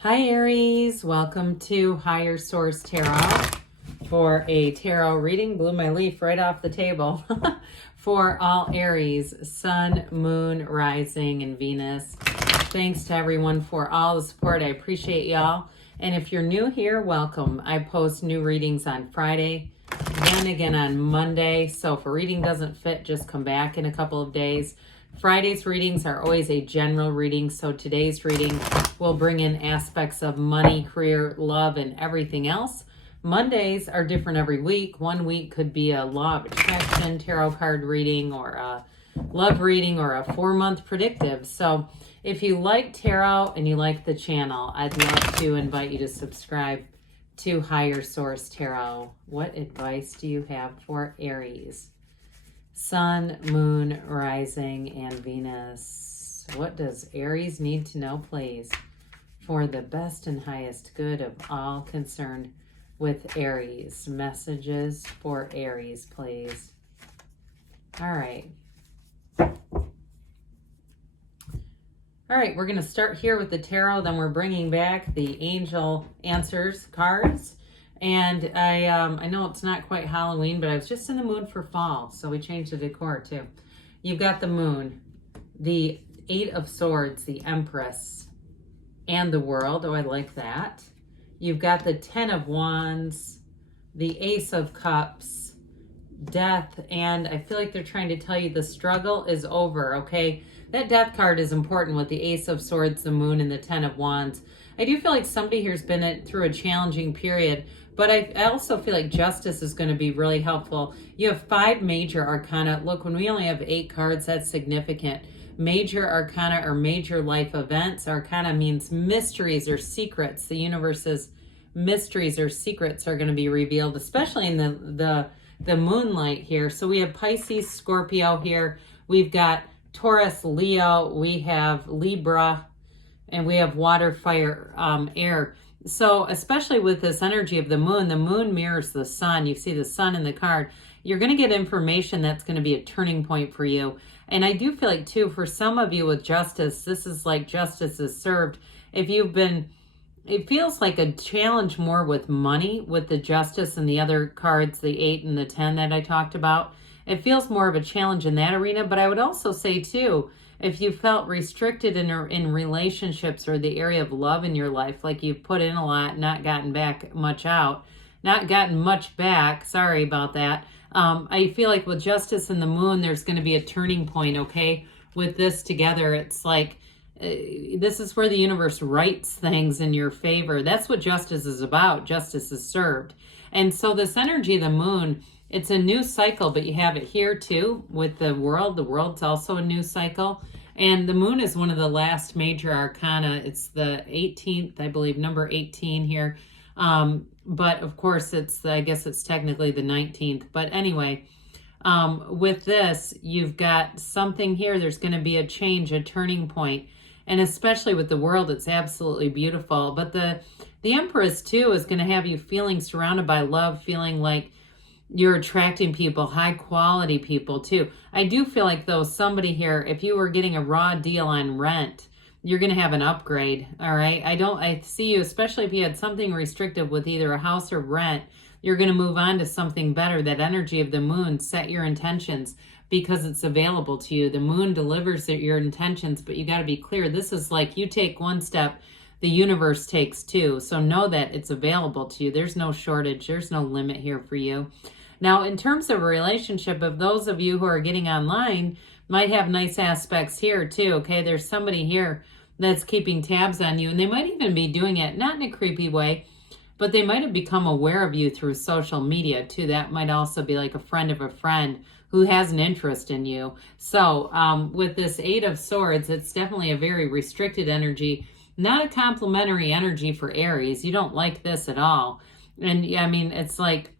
Hi Aries, welcome to Higher Source Tarot for a tarot reading. Blew my leaf right off the table for all Aries, Sun, Moon, Rising, and Venus. Thanks to everyone for all the support. I appreciate y'all. And if you're new here, welcome. I post new readings on Friday and again on Monday. So if a reading doesn't fit, just come back in a couple of days. Friday's readings are always a general reading, so today's reading will bring in aspects of money, career, love, and everything else. Mondays are different every week. One week could be a law of attraction tarot card reading or a love reading or a 4-month predictive. So if you like tarot and you like the channel, I'd love to invite you to subscribe to Higher Source Tarot. What advice do you have for Aries? Sun, Moon, Rising, and Venus. What does Aries need to know, please, for the best and highest good of all concerned with Aries? Messages for Aries, please. All right. All right, we're going to start here with the tarot. Then we're bringing back the angel answers cards. And I know it's not quite Halloween, but I was just in the mood for fall, so we changed the decor too. You've got the moon, the 8 of Swords, the Empress, and the World. Oh, I like that. You've got the 10 of Wands, the Ace of Cups, Death, and I feel like they're trying to tell you the struggle is over, okay? That Death card is important with the Ace of Swords, the Moon, and the 10 of Wands. I do feel like somebody here's been through a challenging period, but I also feel like justice is going to be really helpful. You have 5 major arcana. Look, when we only have 8 cards, that's significant. Major arcana are major life events. Arcana means mysteries or secrets. The universe's mysteries or secrets are going to be revealed, especially in the moonlight here. So we have Pisces, Scorpio here. We've got Taurus, Leo. We have Libra. And we have water, fire, air. So especially with this energy of the moon mirrors the sun. You see the sun in the card. You're going to get information that's going to be a turning point for you. And I do feel like, too, for some of you with justice, this is like justice is served. If you've been, it feels like a challenge more with money, with the justice and the other cards, the 8 and the 10 that I talked about. It feels more of a challenge in that arena. But I would also say, too, if you felt restricted in relationships or the area of love in your life, like you've put in a lot, not gotten back much out, not gotten much back, sorry about that. I feel like with justice and the moon, there's going to be a turning point, okay? With this together, it's like, this is where the universe writes things in your favor. That's what justice is about. Justice is served. And so this energy of the moon, it's a new cycle, but you have it here too with the world. The world's also a new cycle. And the moon is one of the last major arcana. It's the 18th, I believe, number 18 here. But of course, I guess it's technically the 19th. But anyway, with this, you've got something here. There's going to be a change, a turning point. And especially with the world, it's absolutely beautiful. But the Empress too is going to have you feeling surrounded by love, feeling like you're attracting people, high quality people too. I do feel like though somebody here, if you were getting a raw deal on rent, you're going to have an upgrade. All right. I see you, especially if you had something restrictive with either a house or rent, you're going to move on to something better. That energy of the moon, set your intentions because it's available to you. The moon delivers your intentions, but you got to be clear. This is like you take one step, the universe takes 2. So know that it's available to you. There's no shortage. There's no limit here for you. Now, in terms of a relationship, of those of you who are getting online, might have nice aspects here too, okay? There's somebody here that's keeping tabs on you, and they might even be doing it, not in a creepy way, but they might have become aware of you through social media too. That might also be like a friend of a friend who has an interest in you. So with this 8 of Swords, it's definitely a very restricted energy, not a complimentary energy for Aries. You don't like this at all. And I mean, it's like,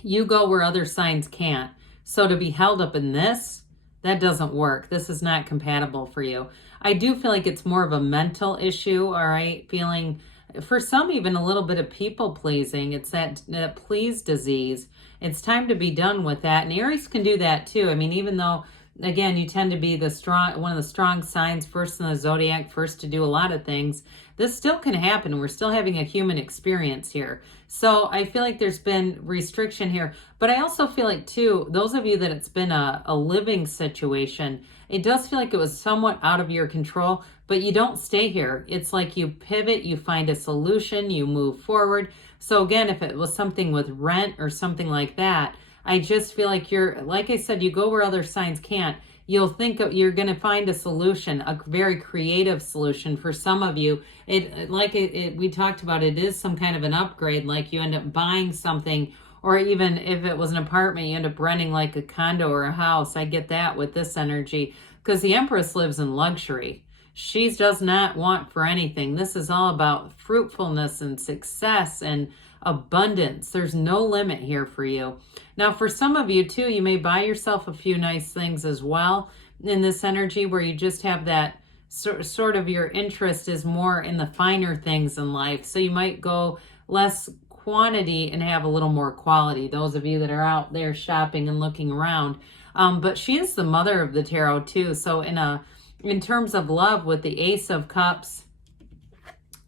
you go where other signs can't. So to be held up in this, that doesn't work. This is not compatible for you. I do feel like it's more of a mental issue, all right? Feeling, for some, even a little bit of people pleasing. It's that please disease. It's time to be done with that. And Aries can do that too. I mean, even though again, you tend to be one of the strong signs, first in the zodiac, first to do a lot of things. This still can happen. We're still having a human experience here. So I feel like there's been restriction here, but I also feel like too, those of you that it's been a living situation, it does feel like it was somewhat out of your control, but you don't stay here. It's like you pivot, you find a solution, you move forward. So again, if it was something with rent or something like that, I just feel like like I said, you go where other signs can't. You'll think you're going to find a solution, a very creative solution for some of you. We talked about, it is some kind of an upgrade, like you end up buying something, or even if it was an apartment, you end up renting like a condo or a house. I get that with this energy, because the Empress lives in luxury. She does not want for anything. This is all about fruitfulness and success and abundance. There's no limit here for you. Now, for some of you too, you may buy yourself a few nice things as well in this energy, where you just have that sort of your interest is more in the finer things in life. So you might go less quantity and have a little more quality. Those of you that are out there shopping and looking around. But she is the mother of the tarot too. So in terms of love, with the Ace of Cups,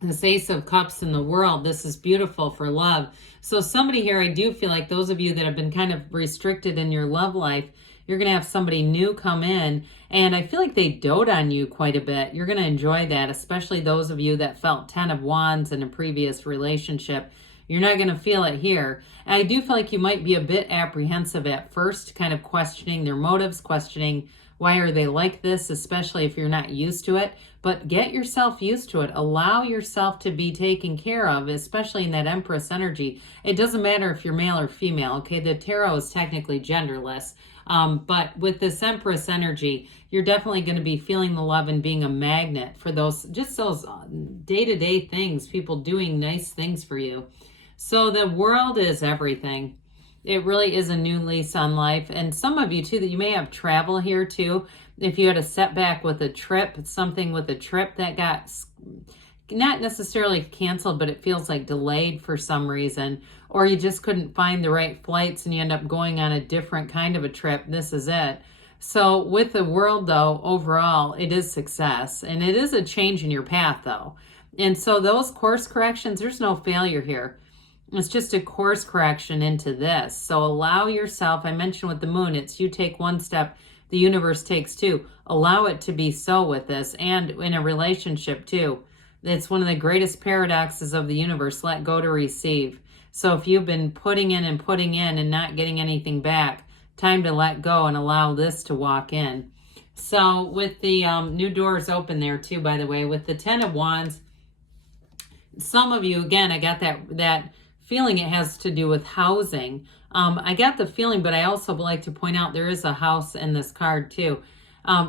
this Ace of Cups in the world, this is beautiful for love. So somebody here, I do feel like those of you that have been kind of restricted in your love life, you're going to have somebody new come in, and I feel like they dote on you quite a bit. You're going to enjoy that, especially those of you that felt 10 of Wands in a previous relationship. You're not going to feel it here. And I do feel like you might be a bit apprehensive at first, kind of questioning their motives, questioning why are they like this, especially if you're not used to it. But get yourself used to it. Allow yourself to be taken care of, especially in that Empress energy. It doesn't matter if you're male or female, okay? The tarot is technically genderless. But with this Empress energy, you're definitely going to be feeling the love and being a magnet for those day-to-day things, people doing nice things for you. So the world is everything. It really is a new lease on life. And some of you too, that you may have travel here too. If you had a setback with a trip, something with a trip that got not necessarily canceled, but it feels like delayed for some reason, or you just couldn't find the right flights and you end up going on a different kind of a trip, this is it. So with the world though, overall, it is success, and it is a change in your path though. And so those course corrections, there's no failure here. It's just a course correction into this. So allow yourself, I mentioned with the moon, it's you take one step, the universe takes two. Allow it to be so with this, and in a relationship too. It's one of the greatest paradoxes of the universe, let go to receive. So if you've been putting in and not getting anything back, time to let go and allow this to walk in. So with the new doors open there too, by the way, with the 10 of Wands, some of you, again, I got that feeling it has to do with housing. I got the feeling, but I also would like to point out there is a house in this card too.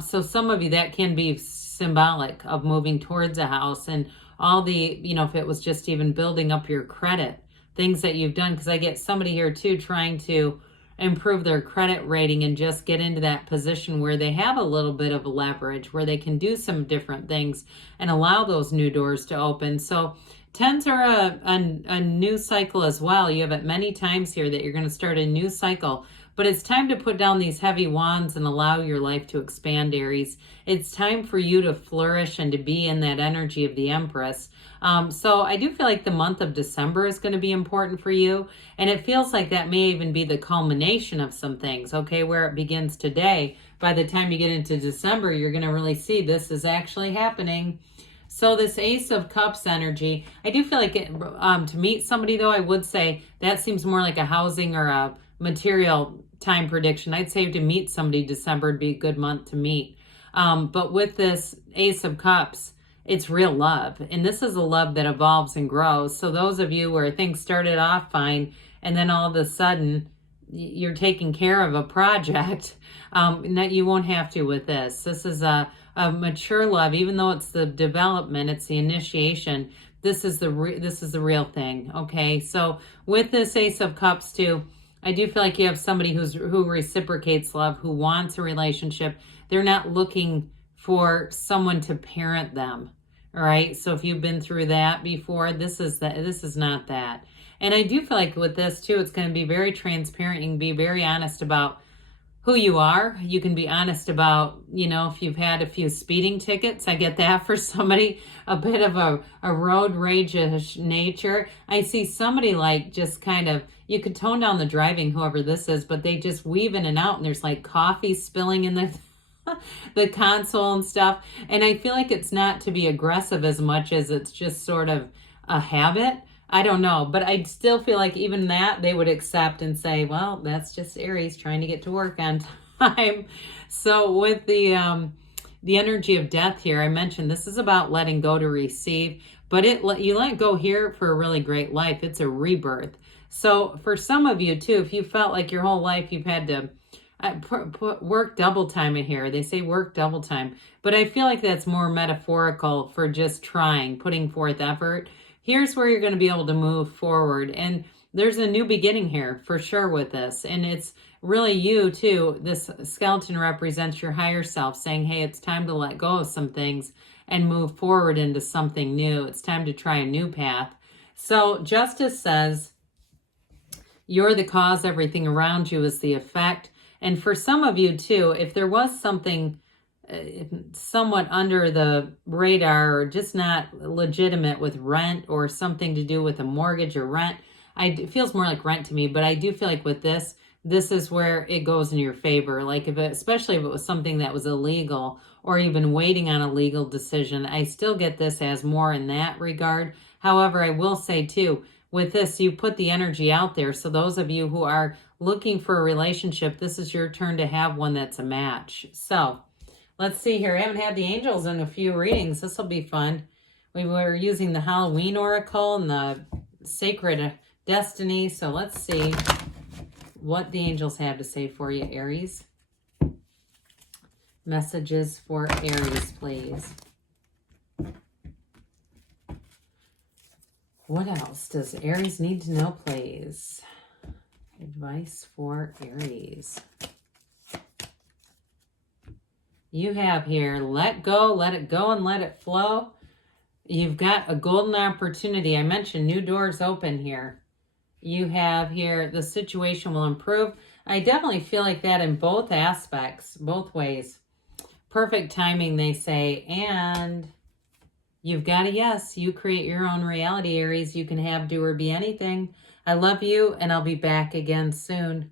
So some of you, that can be symbolic of moving towards a house, and all the, if it was just even building up your credit, things that you've done, because I get somebody here too trying to improve their credit rating and just get into that position where they have a little bit of leverage, where they can do some different things and allow those new doors to open. So 10s are a new cycle as well. You have it many times here that you're going to start a new cycle. But it's time to put down these heavy wands and allow your life to expand, Aries. It's time for you to flourish and to be in that energy of the Empress. So I do feel like the month of December is going to be important for you. And it feels like that may even be the culmination of some things, okay, where it begins today. By the time you get into December, you're going to really see this is actually happening. So this Ace of Cups energy, I do feel like to meet somebody, though, I would say that seems more like a housing or a material time prediction. I'd say to meet somebody, December would be a good month to meet. But with this Ace of Cups, it's real love. And this is a love that evolves and grows. So those of you where things started off fine, and then all of a sudden you're taking care of a project, that you won't have to with this. This is a mature love, even though it's the development, it's the initiation. This is the real thing. Okay, so with this Ace of Cups too, I do feel like you have somebody who reciprocates love, who wants a relationship. They're not looking for someone to parent them. All right, so if you've been through that before, this is not that. And I do feel like with this too, it's going to be very transparent. You can be very honest about who you are. You can be honest about, you know, if you've had a few speeding tickets. I get that for somebody, a bit of a road rage-ish nature. I see somebody like just kind of, you could tone down the driving, whoever this is, but they just weave in and out, and there's like coffee spilling in the console and stuff. And I feel like it's not to be aggressive as much as it's just sort of a habit. I don't know, but I still feel like even that they would accept and say, well, that's just Aries trying to get to work on time. So with the energy of death here, I mentioned this is about letting go to receive, but you let go here for a really great life. It's a rebirth. So for some of you too, if you felt like your whole life you've had to put work double time in here. They say work double time, but I feel like that's more metaphorical for just trying, putting forth effort. Here's where you're going to be able to move forward. And there's a new beginning here for sure with this. And it's really you too. This skeleton represents your higher self saying, hey, it's time to let go of some things and move forward into something new. It's time to try a new path. So Justice says, you're the cause, everything around you is the effect. And for some of you too, if there was something somewhat under the radar or just not legitimate with rent or something to do with a mortgage or rent, it feels more like rent to me, but I do feel like with this is where it goes in your favor. Like especially if it was something that was illegal or even waiting on a legal decision, I still get this as more in that regard. However, I will say too, with this, you put the energy out there. So those of you who are looking for a relationship, this is your turn to have one that's a match. So let's see here. I haven't had the angels in a few readings. This will be fun. We were using the Halloween Oracle and the Sacred Destiny. So let's see what the angels have to say for you, Aries. Messages for Aries, please. What else does Aries need to know, please? Advice for Aries. You have here, let go, let it go, and let it flow. You've got a golden opportunity. I mentioned new doors open here. You have here, the situation will improve. I definitely feel like that in both aspects, both ways. Perfect timing, they say. And you've got a yes. You create your own reality, Aries. You can have, do, or be anything. I love you, and I'll be back again soon.